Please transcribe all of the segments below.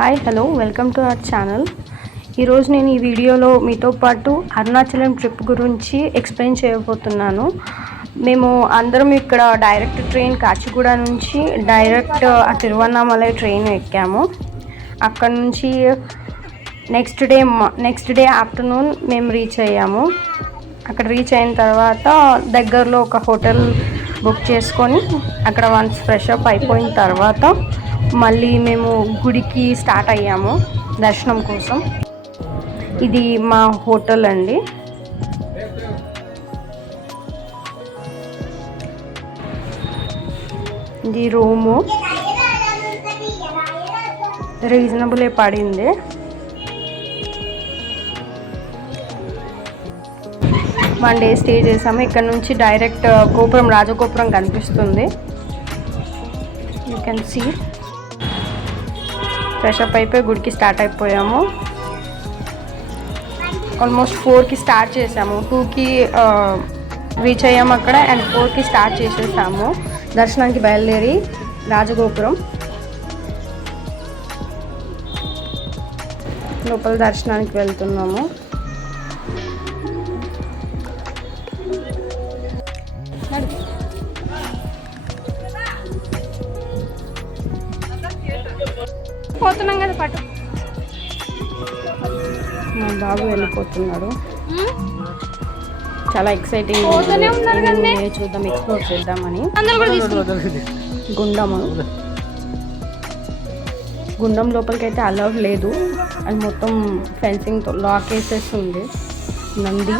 Hi hello welcome to our channel. ఈరోజు నేను ఈ వీడియోలో మీతో పాటు అరుణాచలం ట్రిప్ గురించి ఎక్స్ప్లెయిన్ చేయబోతున్నాను. మేము అందరం ఇక్కడ డైరెక్ట్ ట్రైన్ కాచిగూడ నుంచి డైరెక్ట్ తిరువన్నామలై ట్రైన్ ఎక్కాము. అక్కడ నుంచి నెక్స్ట్ డే ఆఫ్టర్నూన్ మేము రీచ్ అయ్యాము. అక్కడ రీచ్ అయిన తర్వాత దగ్గరలో ఒక హోటల్ బుక్ చేసుకొని అక్కడ వన్స్ ఫ్రెష్ అప్ అయిపోయిన తర్వాత మళ్ళీ మేము గుడికి స్టార్ట్ అయ్యాము దర్శనం కోసం. ఇది మా హోటల్ అండి. ఇది రూము రీజనబుల్ పడింది. వన్ డే స్టే చేసాము. ఇక్కడ నుంచి డైరెక్ట్ గోపురం రాజగోపురం కనిపిస్తుంది. You can see. Fresh up అయిపోయి గుడికి స్టార్ట్ అయిపోయాము. ఆల్మోస్ట్ 4కి స్టార్ట్ చేసాము. 2కి రీచ్ అయ్యాము అక్కడ అండ్ 4కి స్టార్ట్ చేసేసాము దర్శనానికి బయలుదేరి రాజగోపురం లోపల దర్శనానికి వెళ్తున్నాము. పోతున్నాం కదా పట్టు. మా బాబు వెళ్ళిపోతున్నాడు. చాలా ఎక్సైటింగ్ చూద్దాం, ఎక్స్ప్లోర్ చేద్దామని. గుండం లోపలికి అయితే అలౌడ్ లేదు. అది మొత్తం ఫెన్సింగ్తో లాక్ వేసేసి ఉంది. నంది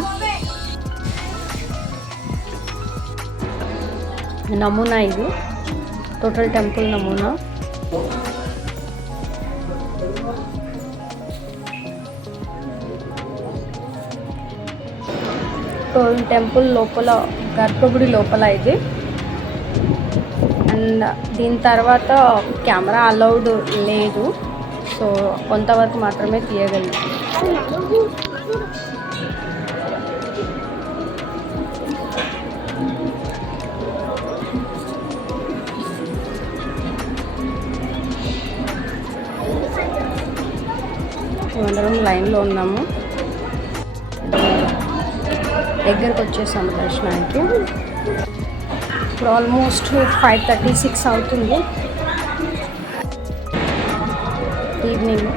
నమూనా, ఇది టోటల్ టెంపుల్ నమూనా. టెంపుల్ లోపల గర్భగుడి లోపల ఇది. అండ్ దీని తర్వాత కెమెరా అలౌడ్ లేదు, సో కొంతవరకు మాత్రమే తీయగలిగాం. మేమందరం లైన్లో ఉన్నాము. దగ్గరకు వచ్చేసాము దర్శనానికి. ఇప్పుడు ఆల్మోస్ట్ 5:36 అవుతుంది ఈవినింగ్.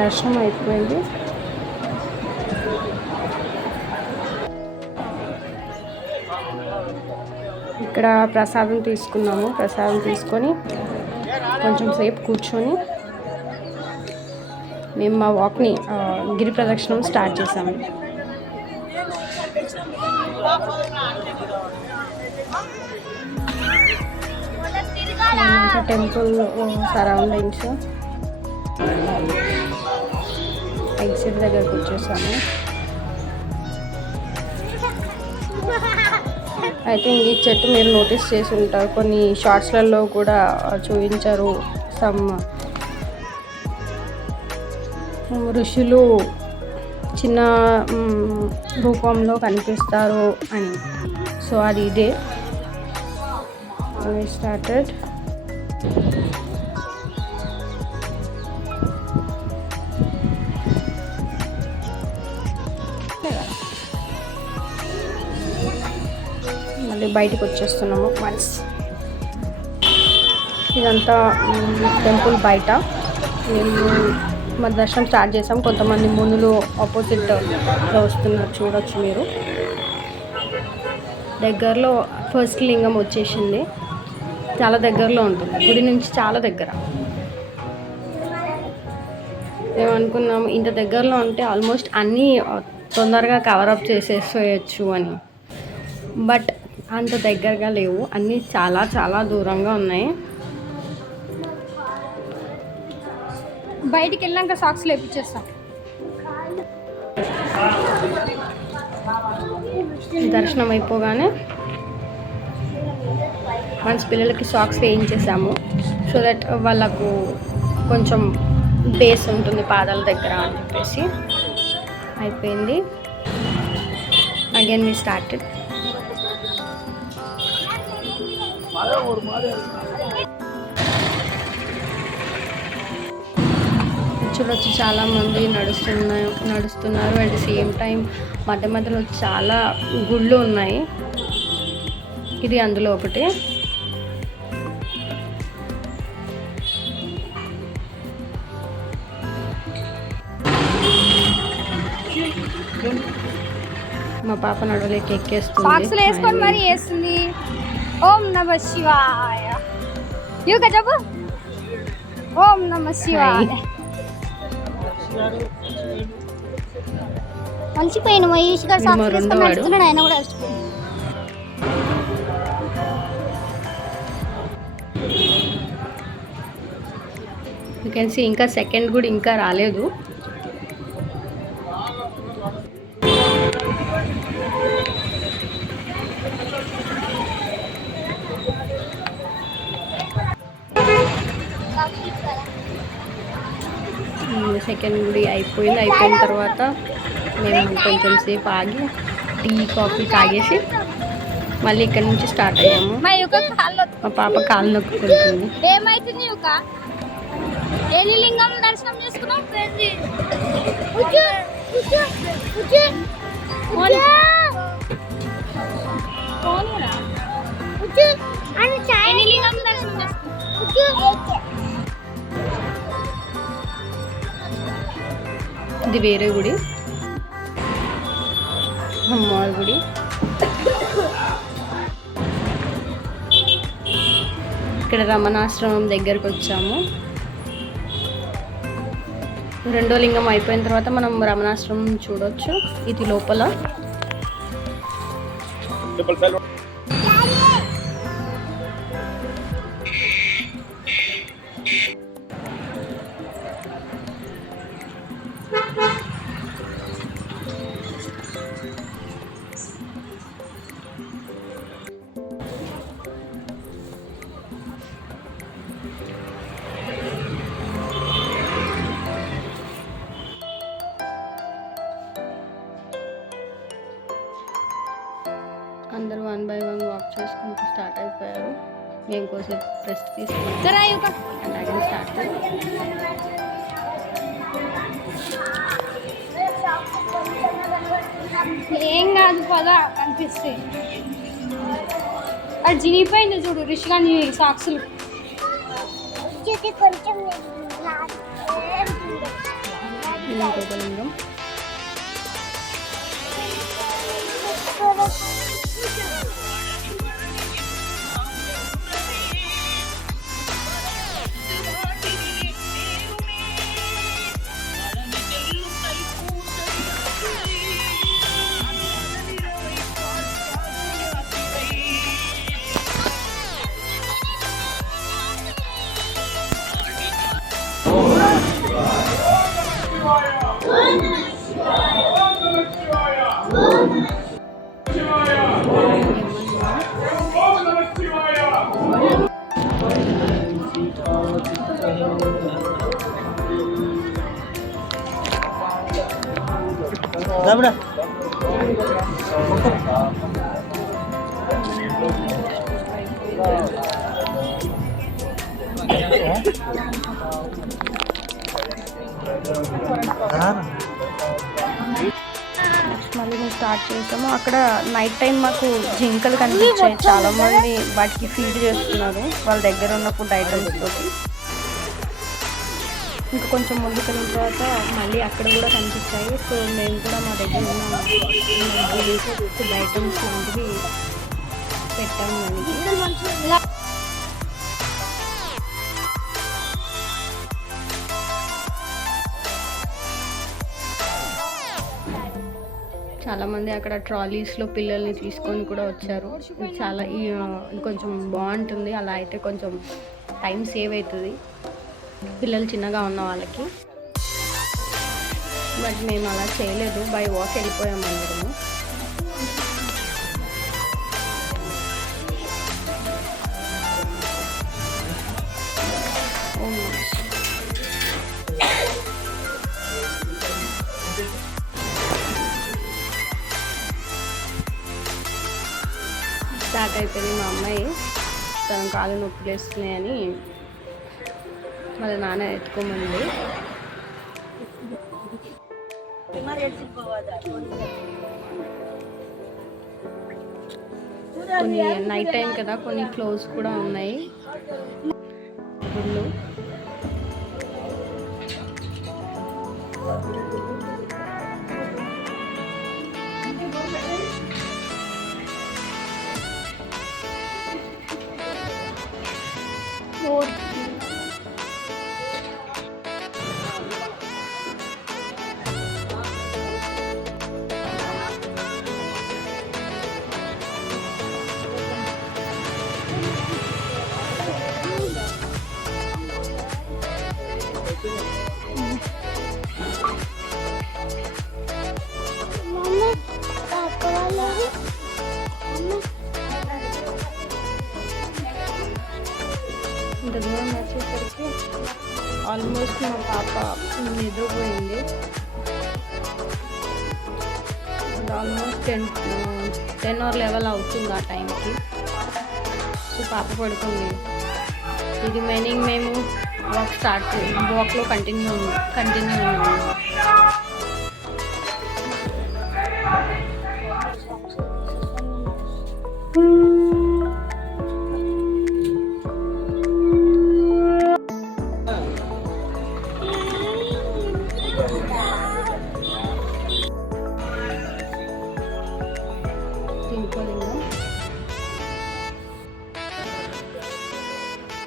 దర్శనం అయిపోయింది. ఇక్కడ ప్రసాదం తీసుకున్నాము. ప్రసాదం తీసుకొని కొంచెం సేపు కూర్చొని మేము మా వాక్ని గిరి ప్రదక్షిణం స్టార్ట్ చేసాము. టెంపుల్ సరౌండింగ్స్ ఎగ్జిట్ దగ్గరకు వచ్చేసాము. ఐ థింక్ ఈ చెట్టు మీరు నోటీస్ చేసి ఉంటారు, కొన్ని షార్ట్స్లలో కూడా చూపించారు. సమ్ ఋషులు చిన్న రూపంలో కనిపిస్తారు అని. సో అది ఇదే. స్టార్టెడ్. మళ్ళీ బయటకు వచ్చేస్తున్నాము. వన్స్ ఇదంతా టెంపుల్ బయట మేము మా దర్శనం స్టార్ట్ చేసాం. కొంతమంది మునులు ఆపోజిట్లో వస్తున్నారు, చూడొచ్చు మీరు. దగ్గరలో ఫస్ట్ లింగం వచ్చేసింది. చాలా దగ్గరలో ఉంటుంది, గుడి నుంచి చాలా దగ్గర. మేము అనుకున్నాము ఇంత దగ్గరలో ఉంటే ఆల్మోస్ట్ అన్నీ తొందరగా కవరప్ చేసేసేయచ్చు అని. బట్ అంత దగ్గరగా లేవు, అన్నీ చాలా చాలా దూరంగా ఉన్నాయి. బయటికి వెళ్ళాక సాక్స్ లేపించేస్తాం. దర్శనం అయిపోగానే మన పిల్లలకి సాక్స్ వేయించేసాము. సో దట్ వాళ్ళకు కొంచెం బేస్ ఉంటుంది పాదాల దగ్గర అని చెప్పేసి అయిపోయింది. Again we started. చూడొచ్చు చాలా మంది నడుస్తున్నారు. అట్ ద సేమ్ టైం మధ్య మధ్యలో చాలా గుళ్ళు ఉన్నాయి. ఇది అందులో ఒకటి. మా పాప నడవలేక ఎక్కేస్తుంది. సాక్స్లు వేసుకొని మరి వేస్తుంది. ఓం నమ శివాయ. యూక చెప్పు. ఓం నమ శివాయ. మర్చిపోయిన మహేష్ గారు సాక్స్ వేసుకొని నడుస్తున్నాడు. ఆయన కూడా మర్చిపోయింది. యూ కెన్ సీ ఇంకా సెకండ్ కూడా ఇంకా రాలేదు. సెకండ్ గుడి అయిపోయిన తర్వాత మేము కొంచెం సేపు ఆగి టీ కాఫీ తాగేసి మళ్ళీ ఇక్కడ నుంచి స్టార్ట్ అయ్యాము. మా పాప కాళ్ళు నొక్కుంటుంది. ఏమైతుంది లింగం దర్శనం చేసుకున్నాం. ఇది వేరే గుడి, అమ్మవారి గుడి. ఇక్కడ రమణాశ్రమం దగ్గరకు వచ్చాము. రెండో లింగం అయిపోయిన తర్వాత మనం రమణాశ్రమం చూడొచ్చు. ఇది లోపల. అందరూ 1 by 1 వాక్ చేసుకుంటూ స్టార్ట్ అయిపోయారు. మేము కోసం రెస్ట్ తీసుకుంటాం. స్టార్ట్. ఏం కాదు పదా అనిపిస్తే. అది జినిపోయింది చూడు రిషిగాని సాక్సులు. ఇంకొక లింగం. మళ్ళీ మేము స్టార్ట్ చేసాము. అక్కడ నైట్ టైం మాకు జింకలు కనిపించాయి. చాలా మంది వాటికి ఫీడ్ చేస్తున్నారు వాళ్ళ దగ్గర ఉన్న ఫుడ్ ఐటమ్స్ తోటి. ఇంకా కొంచెం ముందుకు వెళ్ళిన తర్వాత మళ్ళీ అక్కడ కూడా కనిపించాయి. సో మేము కూడా మా దగ్గర ఉన్న ఫుడ్ ఐటమ్స్ లాంటివి పెట్టాము. చాలామంది అక్కడ ట్రాలీస్లో పిల్లల్ని తీసుకొని కూడా వచ్చారు. చాలా కొంచెం బాగుంటుంది. అలా అయితే కొంచెం టైం సేవ్ అవుతుంది పిల్లలు చిన్నగా ఉన్న వాళ్ళకి. బట్ మేము అలా చేయలేదు, బై వాక్ వెళ్ళిపోయాము అందరము. స్టార్ట్ అయిపోయింది. మా అమ్మాయి తన కాళ్ళు నొప్పులు వేస్తున్నాయని వాళ్ళ నాన్న ఎత్తుకోమంది. కొన్ని నైట్ టైం కదా, కొన్ని క్లోజ్ కూడా ఉన్నాయి గుళ్ళు. ఇంత దూరం వచ్చేసరికి ఆల్మోస్ట్ మా పాప నిద్రపోయింది. ఆల్మోస్ట్ 10 or 11 అవుతుంది ఆ టైంకి. సో పాప పడుకుంది. ఈ రిమైనింగ్ మేము వాక్లో కంటిన్యూ ఉన్నాము.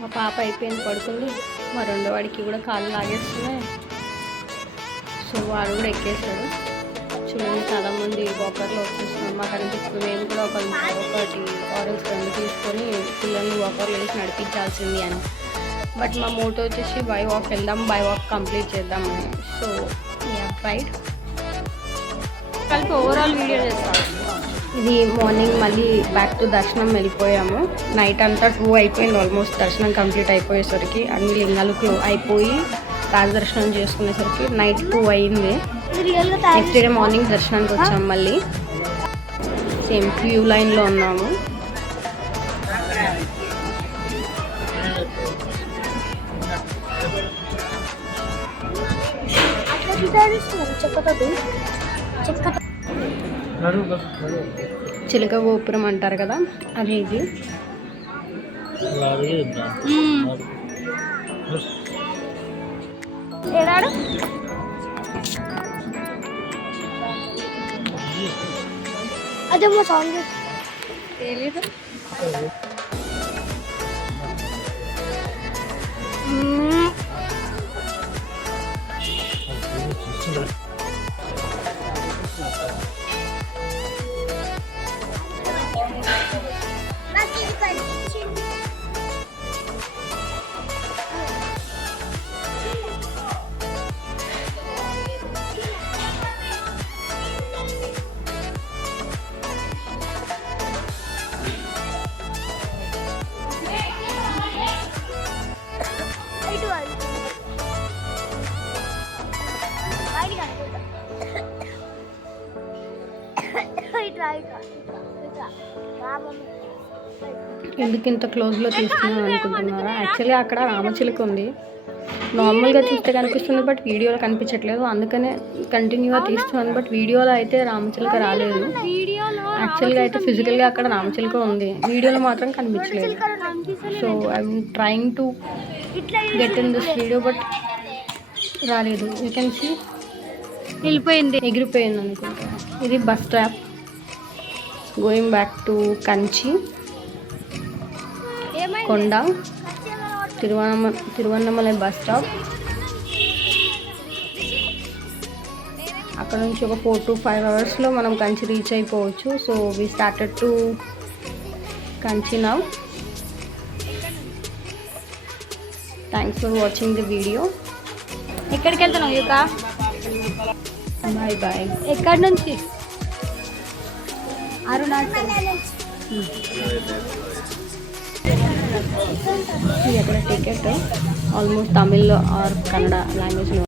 మా పాప అయిపోయింది, పడుకుంది. మా రెండో వాడికి కూడా కాళ్ళు లాగేస్తున్నాయి. సో వాడు కూడా ఎక్కేసాడు. చూడండి, చాలామంది వాకర్లో వచ్చేస్తున్నాం. మాకు అనిపిస్తుంది మేము కూడా ఒకటి ఆరెంజ్ 2 తీసుకొని పిల్లల్ని వాకర్లో వేసి నడిపించాల్సింది అని. బట్ మా మోటో వచ్చేసి బై వాక్ వెళ్దాం, బై వాక్ కంప్లీట్ చేద్దామని. సో రైట్ కలిపి ఓవరాల్ వీడియో చేస్తాం. ఇది మార్నింగ్ మళ్ళీ బ్యాక్ టు దర్శనం వెళ్ళిపోయాము. నైట్ అంతా 2 అయిపోయింది ఆల్మోస్ట్. దర్శనం కంప్లీట్ అయిపోయేసరికి అన్ని లింగాలు అయిపోయి రాజదర్శనం చేసుకునేసరికి నైట్ 2 అయింది. నెక్స్ట్ డే మార్నింగ్ దర్శనానికి వచ్చాము. మళ్ళీ సేమ్ క్యూ లైన్లో ఉన్నాము. చిలక గోపురం అంటారు కదా, అది ఇది. అదేమో సాంగ్ తెలీదు. ఎందుకు ఇంత క్లోజ్లో తీస్తున్నాను అనుకుంటున్నారా? యాక్చువల్లీ అక్కడ రామచిలుక ఉంది. నార్మల్గా చూస్తే కనిపిస్తుంది, బట్ వీడియోలో కనిపించట్లేదు. అందుకనే కంటిన్యూగా తీస్తున్నాను. బట్ వీడియోలో అయితే రామచిలుక రాలేదు. యాక్చువల్గా అయితే ఫిజికల్గా అక్కడ రామచిలుక ఉంది, వీడియోలో మాత్రం కనిపించలేదు. So I'm trying to get in this video, but రాలేదు. యూ కెన్ సీ వెళ్ళిపోయింది, ఎగిరిపోయింది అనుకుంటా. ఇది bus stop going back to Kanchi కొండ తిరువన్నమలై బస్ స్టాప్. అక్కడ నుంచి ఒక 4 to 5 అవర్స్లో మనం కంచి రీచ్ అయిపోవచ్చు. So we started to Kanchi now. Thanks for watching the video. ఎక్కడికి వెళ్తున్నావు యుక? Bye bye. ఎక్కడి నుంచి? అరుణాచల్. ఇది అక్కడ ticket almost Tamil or Kannada లాంగ్వేజ్లో